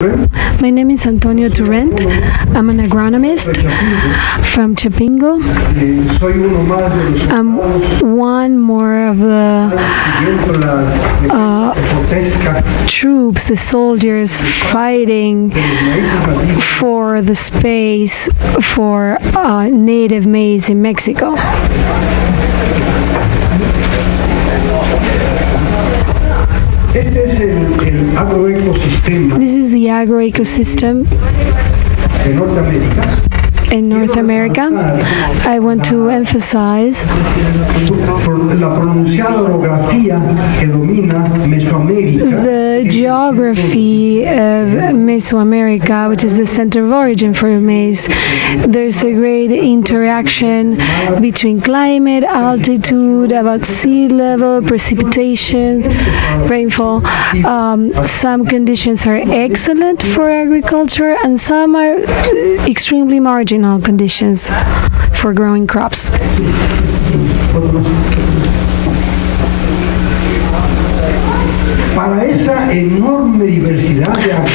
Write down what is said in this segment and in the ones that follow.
My name is Antonio Turrent. I'm an agronomist from Chapingo. I'm one more of the troops, the soldiers fighting for the space for native maize in Mexico. This is the agroecosystem in North America. I want to emphasize the geography of Mesoamerica, which is the center of origin for maize. There's a great interaction between climate, altitude, about sea level, precipitations, rainfall. Some conditions are excellent for agriculture and some are extremely marginal conditions for growing crops.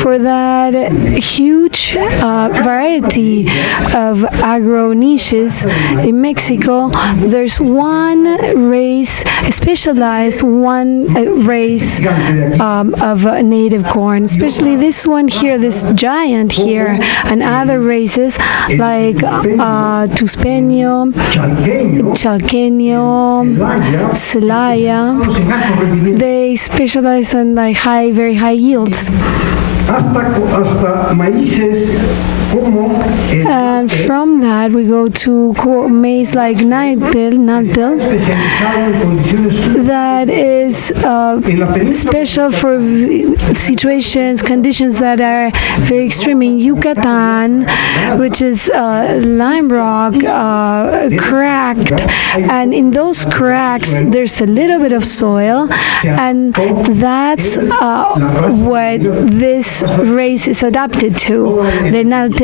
For that huge variety of agro niches in Mexico, there's one race, specialized race of native corn, especially this one here, this giant here, and other races like Tuspeño, Chalqueño, Celaya. They specialize in like very high yields. And from that we go to maize like Naltel, that is special for conditions that are very extreme. In Yucatan, which is lime rock, cracked, and in those cracks there's a little bit of soil, and that's what this race is adapted to, the Naltel.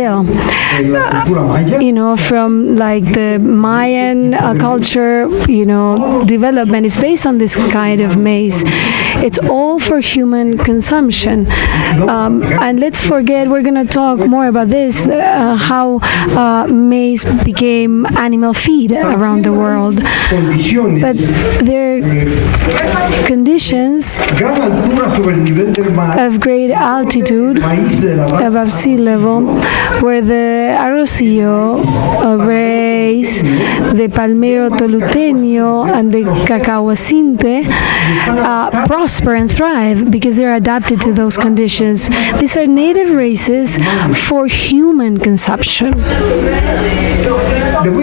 From like the Mayan culture, development is based on this kind of maize. It's all for human consumption. And let's forget, we're going to talk more about this, how maize became animal feed around the world. But there are conditions of great altitude above sea level, where the arrocillo race, the palmero toluteño, and the cacahuacinte prosper and thrive because they're adapted to those conditions. These are native races for human consumption. I'm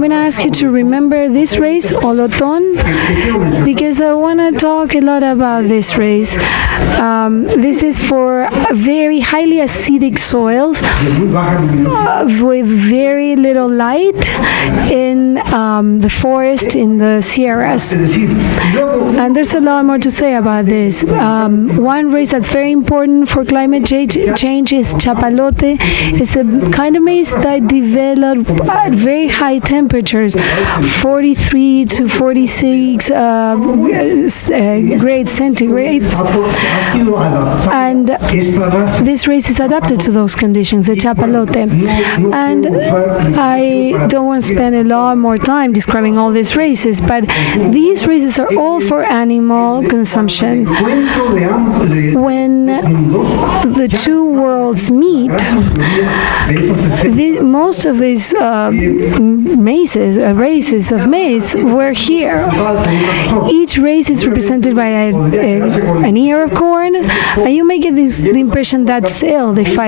going to ask you to remember this race, Oloton, because I want to talk a lot about this race. This is for very highly acidic soils with very little light in the forest, in the Sierras. And there's a lot more to say about this. One race that's very important for climate change is Chapalote. It's a kind of maize that developed at very high temperatures, 43 to 46 grades centigrade. And this race is adapted to those conditions, the Chapalote. And I don't want to spend a lot more time describing all these races, but these races are all for animal consumption. When the two worlds meet, most of these races of maize were here. Each race is represented by an ear of corn, and you may get the impression that's all. If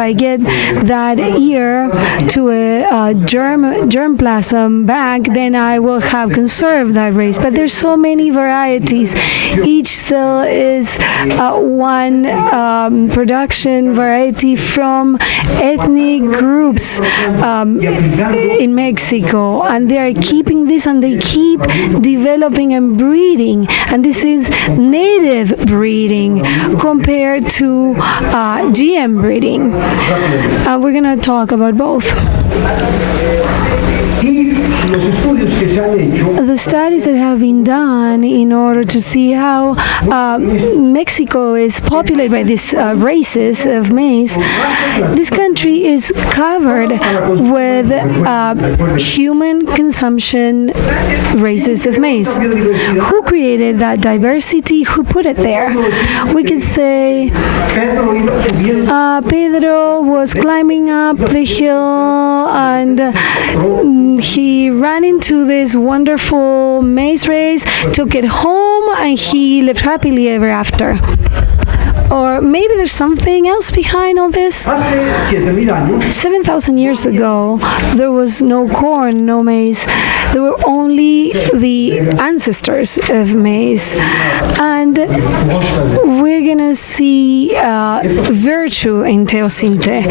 I get that ear to a germplasm bag, then I will have conserved that race. But there's so many varieties. Each cell is one production variety from ethnic groups in Mexico, and they are keeping this, and they keep developing and breeding, and this is native breeding compared to GM breeding. We're going to talk about both. The the studies that have been done in order to see how Mexico is populated by these races of maize, this country is covered with human consumption races of maize. Who created that diversity? Who put it there? We could say Pedro was climbing up the hill and he ran into this wonderful maize race, took it home, and he lived happily ever after. Or maybe there's something else behind all this. 7,000 years ago, there was no corn, no maize. There were only the ancestors of maize. And we're going to see virtue in Teosinte.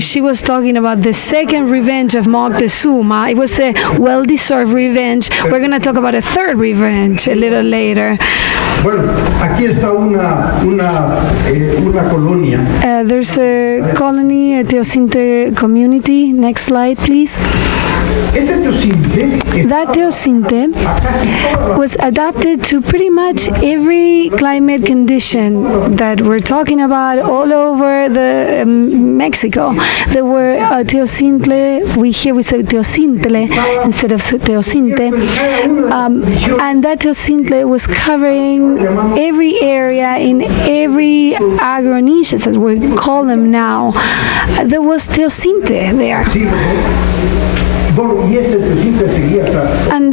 She was talking about the second revenge of Moctezuma. It was a well-deserved revenge. We're going to talk about a third revenge a little later. Aquí está una colonia. There's a colony, a Teosinte community. Next slide, please. That Teosinte was adapted to pretty much every climate condition that we're talking about all over the Mexico. There were Teocintle, we say Teocintle instead of Teosinte, and that Teocintle was covering every area in every agroniches, as we call them now. There was Teosinte there. And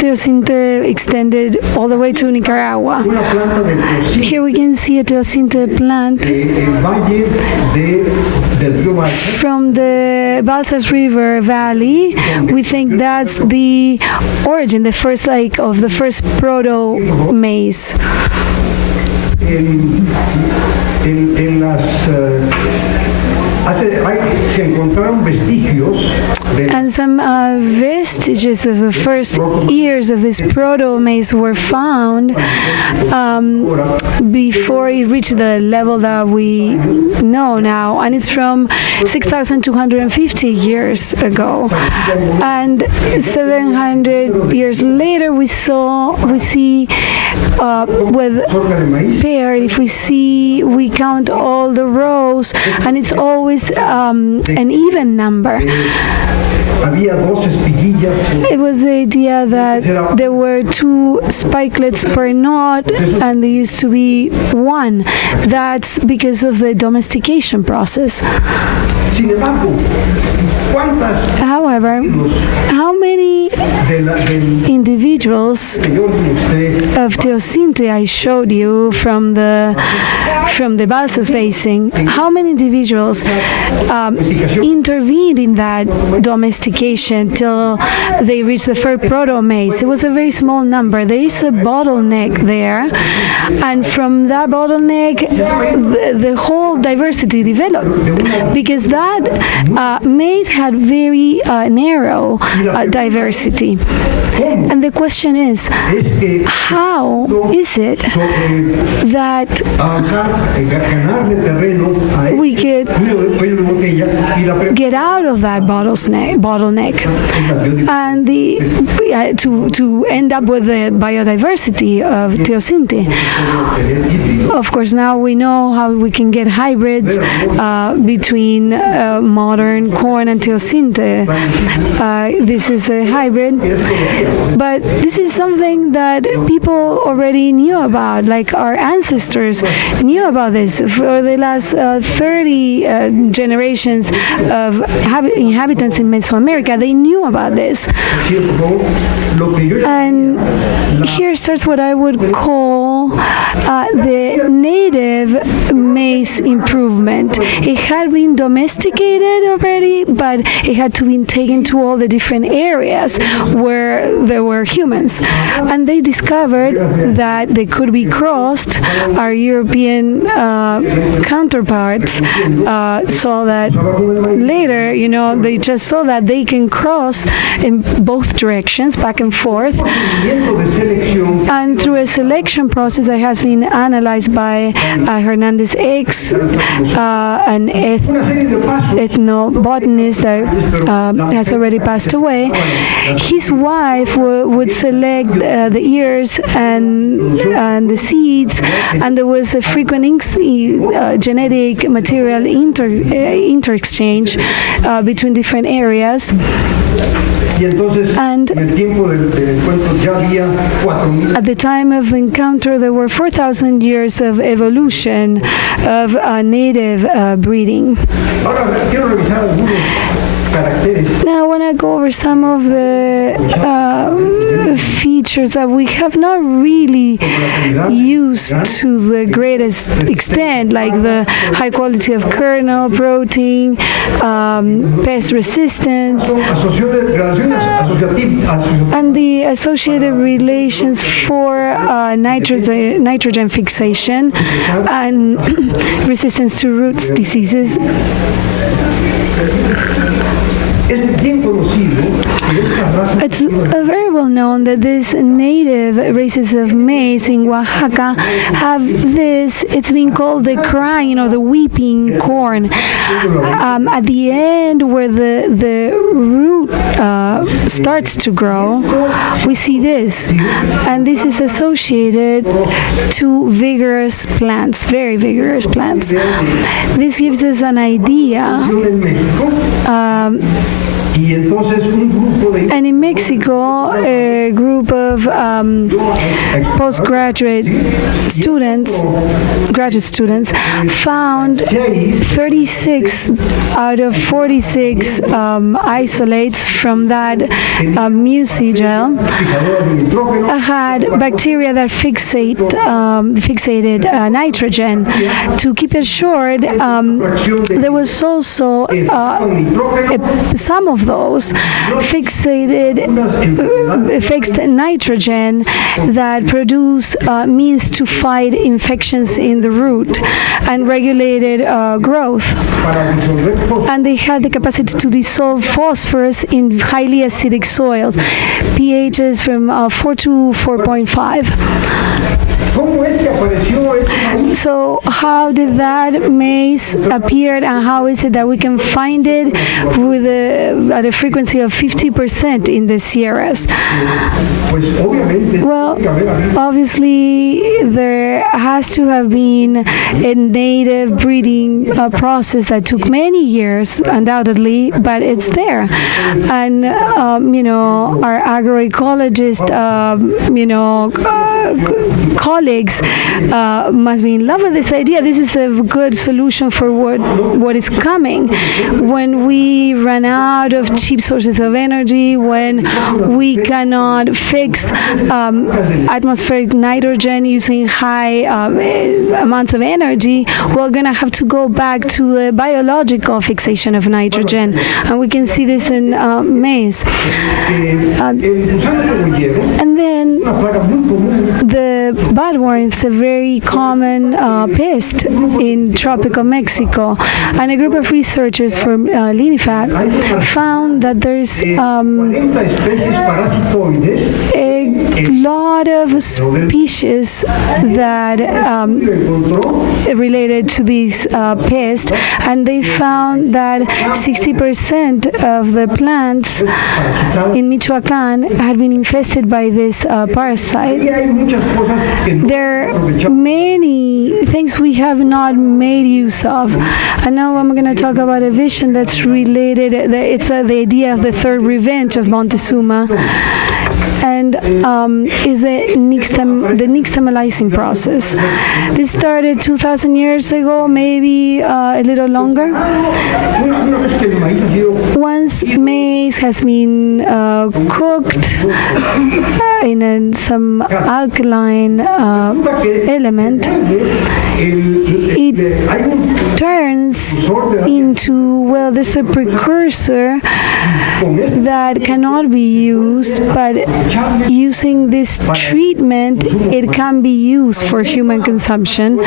Teosinte extended all the way to Nicaragua. Here we can see a Teosinte plant from the Balsas River Valley. We think that's the origin, the first of the first proto-maize. And some vestiges of the first years of this proto-maize were found before it reached the level that we know now, and it's from 6,250 years ago. And 700 years later, we see with pear, if we count all the rows, and it's always an even number. It was the idea that there were 2 spikelets per knot, and there used to be 1. That's because of the domestication process. However, how many individuals of Teosinte I showed you from the Balsas Basin, how many individuals intervened in that domestication till they reached the first proto-maize? It was a very small number. There is a bottleneck there, and from that bottleneck, the whole diversity developed, because that maize had very narrow diversity. And the question is, how is it that we could get out of that bottleneck and to end up with the biodiversity of Teosinte? Of course, now we know how we can get hybrids between modern corn and Teosinte. This is a hybrid, but this is something that people already knew about, like our ancestors knew about this for the last 30 generations of inhabitants in Mesoamerica. They knew about this. And here starts what I would call the native maize improvement. It had been domesticated already, but it had to be taken to all the different areas where there were humans. And they discovered that they could be crossed. Our European counterparts saw that later, they just saw that they can cross in both directions, back and forth. And through a selection process, process that has been analyzed by Hernandez X, an ethnobotanist that has already passed away. His wife would select the ears and the seeds, and there was a frequent genetic material interexchange between different areas. And at the time of encounter, there were 4,000 years of evolution of native breeding. Now I want to go over some of the features that we have not really used to the greatest extent, like the high quality of kernel, protein, pest resistance, and the associated relations for nitrogen fixation and resistance to roots diseases. It's very well known that these native races of maize in Oaxaca have this, it's been called the crying or the weeping corn. At the end where the root starts to grow, we see this. And this is associated to vigorous plants, very vigorous plants. This gives us an idea. And in Mexico, a group of postgraduate students, graduate students, found 36 out of 46 isolates from that muci gel had bacteria that fixated nitrogen. To keep it short, there was also some of those fixed nitrogen that produce means to fight infections in the root and regulated growth. And they had the capacity to dissolve phosphorus in highly acidic soils, pHs from 4 to 4.5. So how did that maize appear, and how is it that we can find it with at a frequency of 50% in the Sierras? Well, obviously there has to have been a native breeding process that took many years, undoubtedly, but it's there. And our agroecologist colleagues must be in love with this idea. This is a good solution for what is coming. When we run out of cheap sources of energy, when we cannot fix atmospheric nitrogen using high amounts of energy, we're going to have to go back to the biological fixation of nitrogen. And we can see this in maize. And then the budworm is a very common pest in tropical Mexico, and a group of researchers from Linifac found that there's a lot of species that related to these pests, and they found that 60% of the plants in Michoacán had been infested by this parasite. There are many things we have not made use of. And now I'm going to talk about a vision that's related. It's the idea of the third revenge of Montezuma, and is the nixtamalizing process. This started 2,000 years ago, maybe a little longer. Once maize has been cooked in some alkaline element, it turns into, well, there's a precursor that cannot be used, but using this treatment, it can be used for human consumption.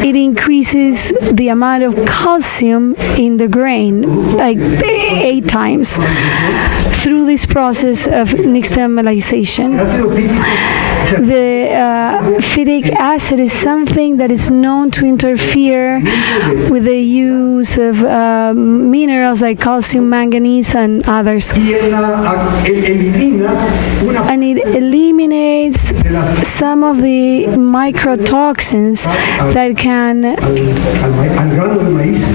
It increases the amount of calcium in the grain, like 8 times, through this process of nixtamalization. The phytic acid is something that is known to interfere with the use of minerals like calcium, manganese, and others. And it eliminates some of the mycotoxins that can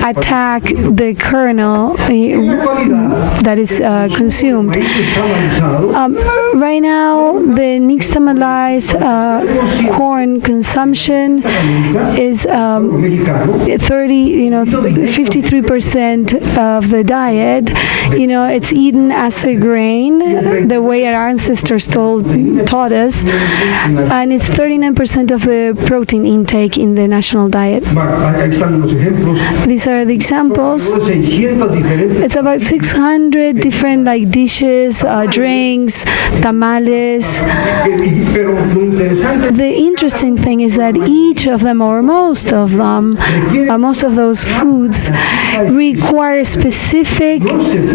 attack the kernel that is consumed. Right now, the nixtamalized corn consumption is 53% of the diet. It's eaten as a grain, the way our ancestors taught us, and it's 39% of the protein intake in the national diet. These are the examples. It's about 600 different dishes, drinks, tamales. The interesting thing is that each of them, or most of them, most of those foods require specific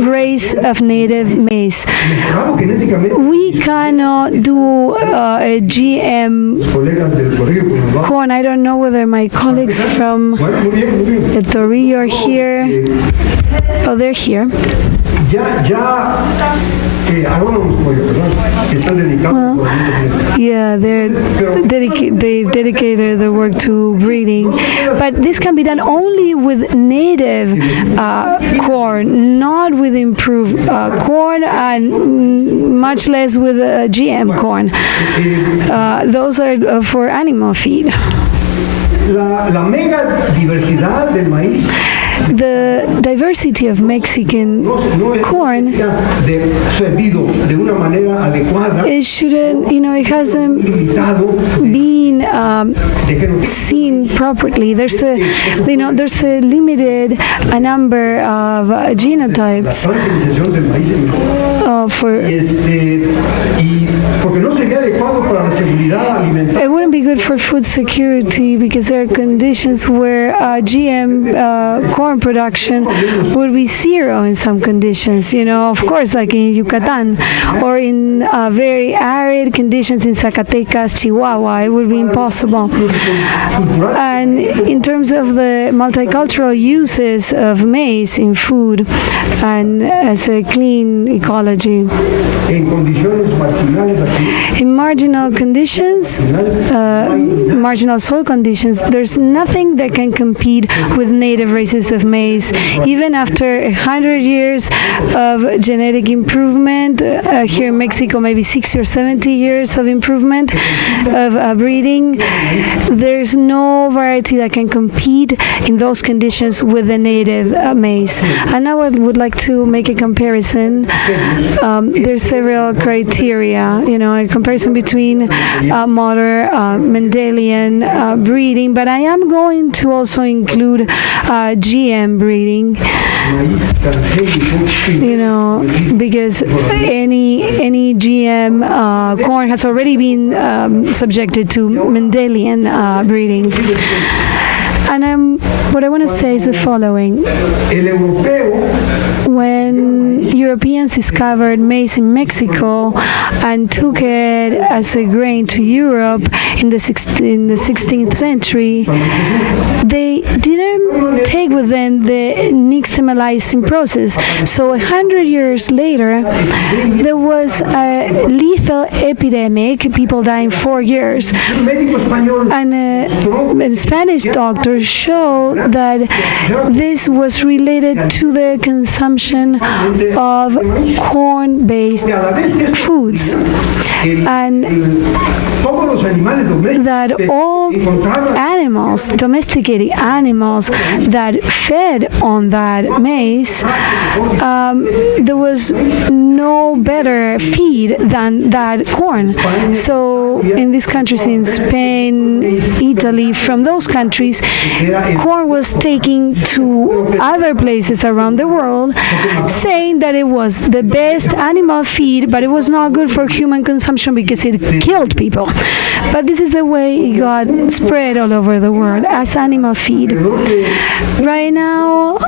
race of native maize. We cannot do a GM corn. I don't know whether my colleagues from the Torrillo are here. Oh, they're here. Yeah, they dedicated the work to breeding, but this can be done only with native corn, not with improved corn, and much less with GM corn. Those are for animal feed. La mega diversidad del maíz. The diversity of Mexican corn, it shouldn't, it hasn't been seen properly. There's a limited number of genotypes it wouldn't be good for food security because there are conditions where GM corn production would be zero in some conditions, of course, like in Yucatan, or in very arid conditions in Zacatecas, Chihuahua, it would be impossible. And in terms of the multicultural uses of maize in food and as a clean ecology, in marginal conditions, marginal soil conditions, there's nothing that can compete with native races of maize. Even after 100 years of genetic improvement, here in Mexico, maybe 60 or 70 years of improvement of breeding, there's no variety that can compete in those conditions with the native maize. And now I would like to make a comparison. There's several criteria, a comparison between modern Mendelian breeding, but I am going to also include GM breeding, because any GM corn has already been subjected to Mendelian breeding. And what I want to say is the following. When Europeans discovered maize in Mexico and took it as a grain to Europe in the 16th century, they didn't take with them the nixtamalizing process. So 100 years later, there was a lethal epidemic, people dying 4 years. And a Spanish doctor showed that this was related to the consumption of corn-based foods. And that all animals, domesticated animals that fed on that maize, there was no better feed than that corn. So in these countries, in Spain, Italy, from those countries, corn was taken to other places around the world, saying that it was the best animal feed, but it was not good for human consumption because it killed people. But this is the way it got spread all over the world as animal feed. Right now,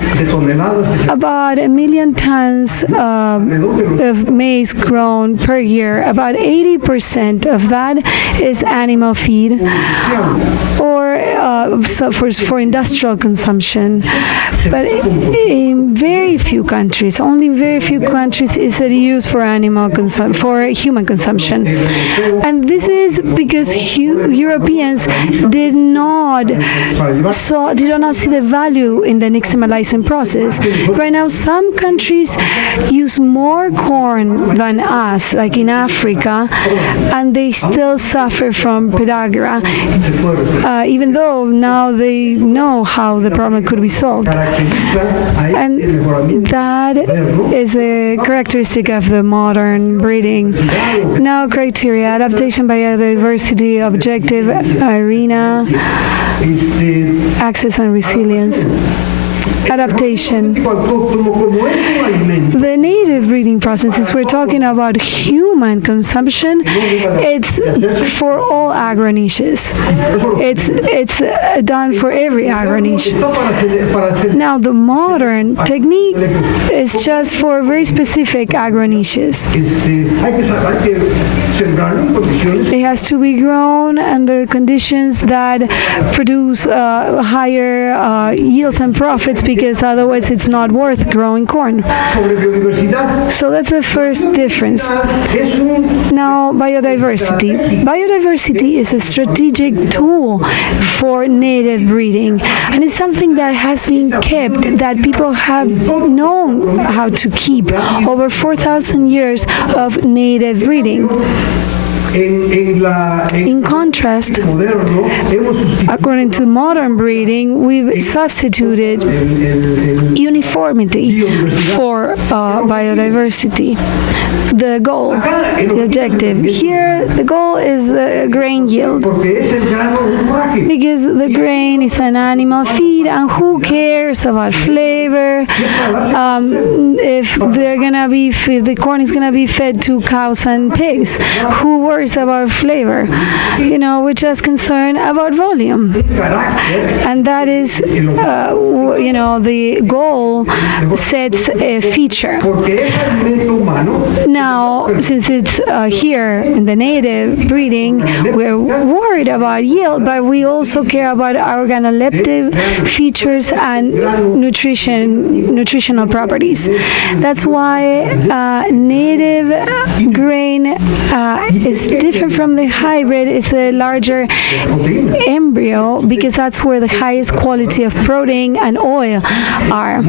about 1 million tons of maize grown per year. About 80% of that is animal feed, or for industrial consumption. But in very few countries, only very few countries, is it used for for human consumption. And this is because Europeans did not see the value in the nixtamalizing process. Right now, some countries use more corn than us, like in Africa, and they still suffer from pedagogy, even though now they know how the problem could be solved. And that is a characteristic of the modern breeding. Now, criteria: adaptation, biodiversity, objective, arena, access and resilience. Adaptation. The native breeding processes, we're talking about human consumption, it's for all agro-niches. It's done for every agro-niche. Now, the modern technique is just for very specific agro-niches. It has to be grown under conditions that produce higher yields and profits, because otherwise it's not worth growing corn. So that's the first difference. Now, biodiversity. Biodiversity is a strategic tool for native breeding, and it's something that has been kept, that people have known how to keep over 4,000 years of native breeding. In contrast, according to modern breeding, we've substituted uniformity for biodiversity. The goal, the objective. Here, the goal is grain yield, because the grain is an animal feed, and who cares about flavor? If the corn is gonna be fed to cows and pigs, who worries about flavor? We're just concerned about volume, and that is, the goal sets a feature. Now, since it's here in the native breeding, we're worried about yield, but we also care about organoleptic features and nutritional properties. That's why native grain is different from the hybrid. It's a larger embryo, because that's where the highest quality of protein and oil are.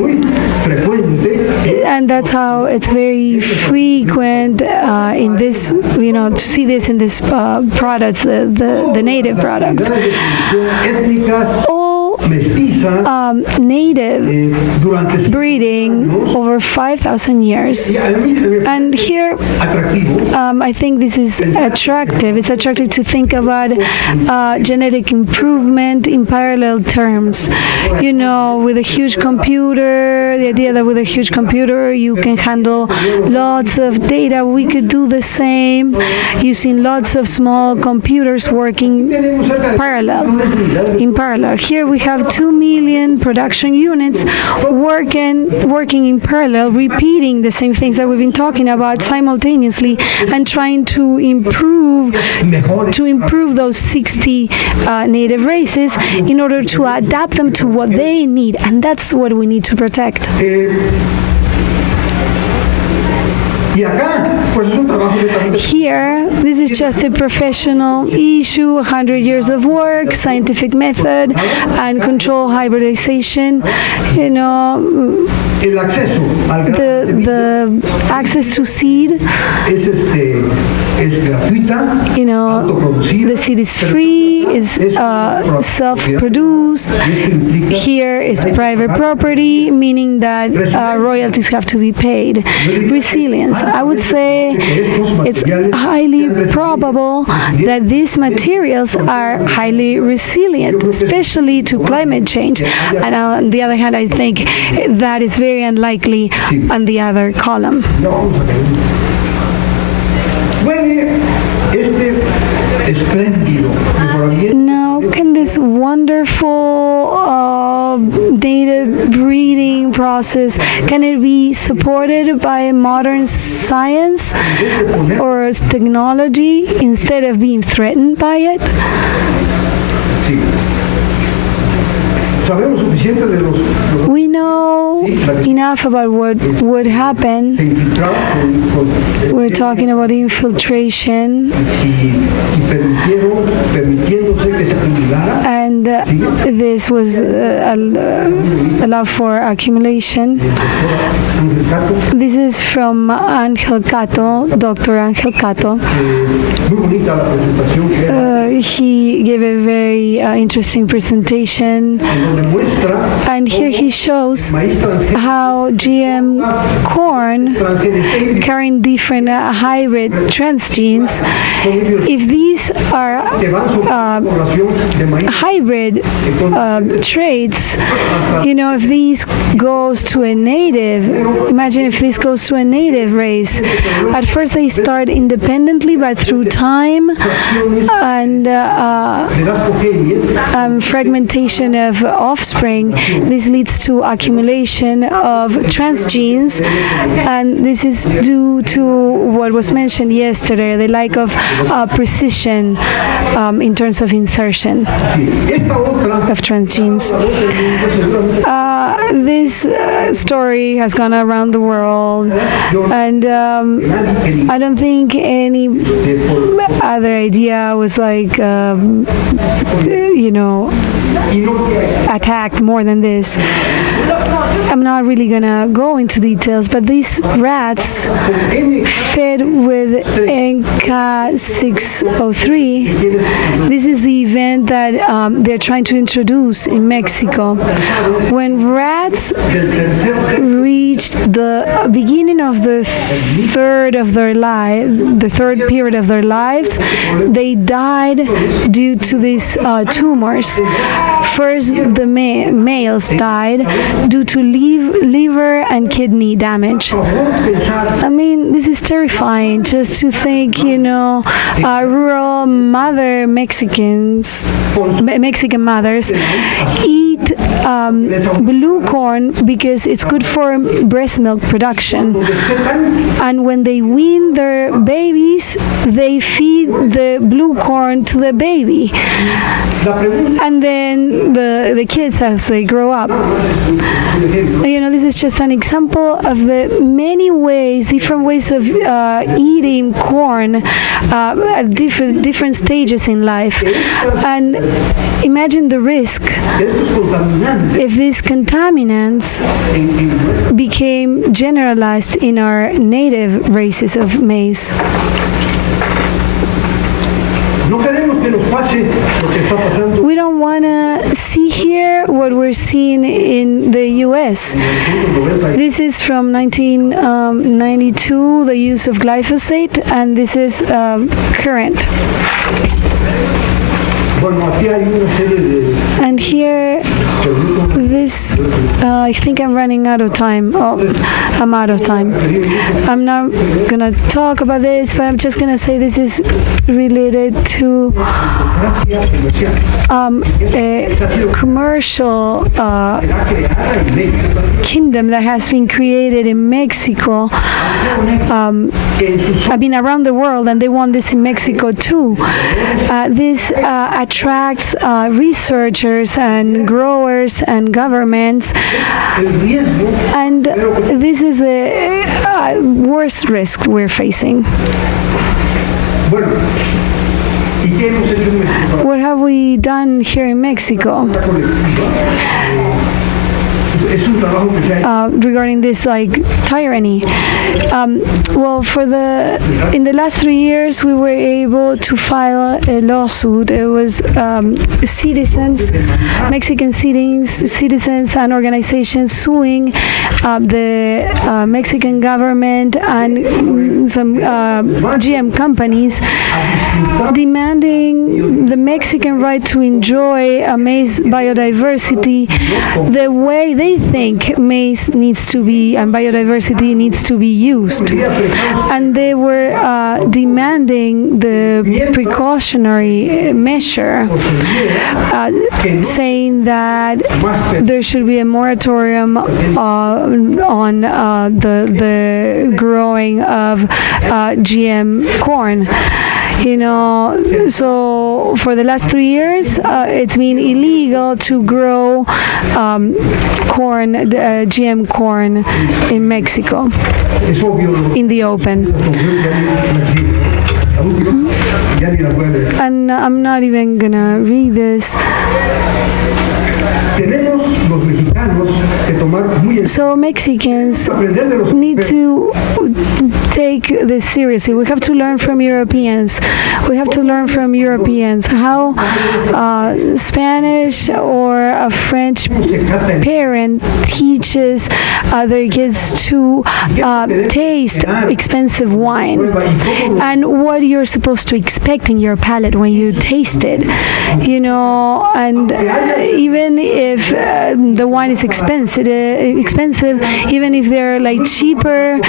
And that's how it's very frequent in this, to see this in these products, the native products. All native breeding over 5,000 years. And here, I think this is attractive. It's attractive to think about genetic improvement in parallel terms. With a huge computer, the idea that with a huge computer you can handle lots of data. We could do the same using lots of small computers working in parallel. Here we have 2 million production units working in parallel, repeating the same things that we've been talking about simultaneously, and trying to improve those 60 native races in order to adapt them to what they need, and that's what we need to protect. Pues es un trabajo netamente Here, this is just a professional issue, 100 years of work, scientific method, and control hybridization. You know, el acceso al grano de semilla the access to seed, es gratuita, you know, autoproducida. the seed is free, is self-produced. Here is private property, meaning that royalties have to be paid. Resilience. I would say it's highly probable that these materials are highly resilient, especially to climate change. And on the other hand, I think that is very unlikely on the other column. Puede este espléndido mejoramiento Now, can this wonderful data breeding process, can it be supported by modern science or technology instead of being threatened by it? sí. Sabemos suficiente de los We know enough about what would happen. infiltrados We're talking about infiltration, permitiéndose que se acumulara and this was allowed for accumulation. Ángel Cato. This is from Ángel Cato, Dr. Ángel Cato. Muy bonita la presentación que era, He gave a very interesting presentation, donde muestra and here he shows maíz how GM corn transgénicos carrying different hybrid transgenes, if these are que van sobre la población de maíz hybrid traits, you know, if these goes to a native, imagine if this goes to a native race. At first they start independently, but through time and fragmentation of offspring, this leads to accumulation of transgenes, and this is due to what was mentioned yesterday, the lack of precision in terms of insertion esta otra of transgenes. This story has gone around the world, and I don't think any other idea was like, you know, attacked more than this. I'm not really gonna go into details, but these rats fed with NK603. This is the event that they're trying to introduce in Mexico. When rats reached the beginning of the third period of their lives, they died due to these tumors. First, the males died due to liver and kidney damage. I mean, this is terrifying just to think, you know, rural Mexican mothers eat blue corn because it's good for breast milk production. And when they wean their babies, they feed the blue corn to the baby. And then the kids as they grow up. You know, this is just an example of the many ways, different ways of eating corn at different stages in life. And imagine the risk if these contaminants became generalized in our native races of maize. We don't want to see here what we're seeing in the U.S. This is from 1992, the use of glyphosate, and this is current. And here, this, I think I'm running out of time. Oh, I'm out of time. I'm not going to talk about this, but I'm just going to say this is related to a commercial kingdom that has been created in Mexico. I mean, around the world, and they want this in Mexico too. This attracts researchers and growers and governments, and this is a worst risk we're facing. Bueno, ¿y qué hemos hecho en México? What have we done here in Mexico La colectiva es un trabajo que se ha hecho. regarding this tyranny? Well, in the last 3 years, we were able to file a lawsuit. It was citizens, Mexican citizens and organizations suing the Mexican government and some GM companies, demanding the Mexican right to enjoy maize biodiversity the way they think maize needs to be and biodiversity needs to be used. And they were demanding the precautionary measure, saying that there should be a moratorium on the growing of GM corn. So for the last 3 years, it's been illegal to grow corn, GM corn in Mexico, Es obvio, in the open. And I'm not even gonna read this. tenemos los mexicanos que tomar muy en So Mexicans aprender de los need to take this seriously. We have to learn from Europeans. We have to learn from Europeans how Spanish or a French parent teaches their kids to taste expensive wine and what you're supposed to expect in your palate when you taste it. And even if the wine is expensive, even if they're cheaper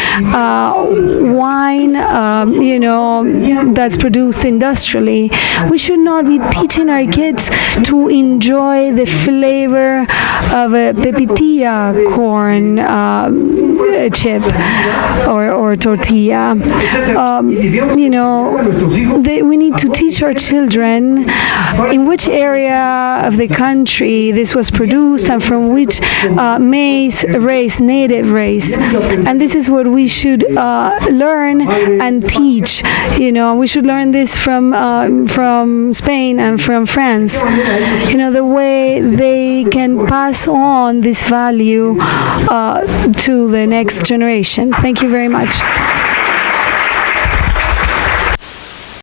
wine, that's produced industrially, we should not be teaching our kids to enjoy the flavor of a pepitilla corn chip or tortilla. We need to teach our children in which area of the country this was produced and from which maize race, native race. And this is what we should learn and teach. We should learn this from Spain and from France. The way they can pass on this value to the next generation. Thank you very much.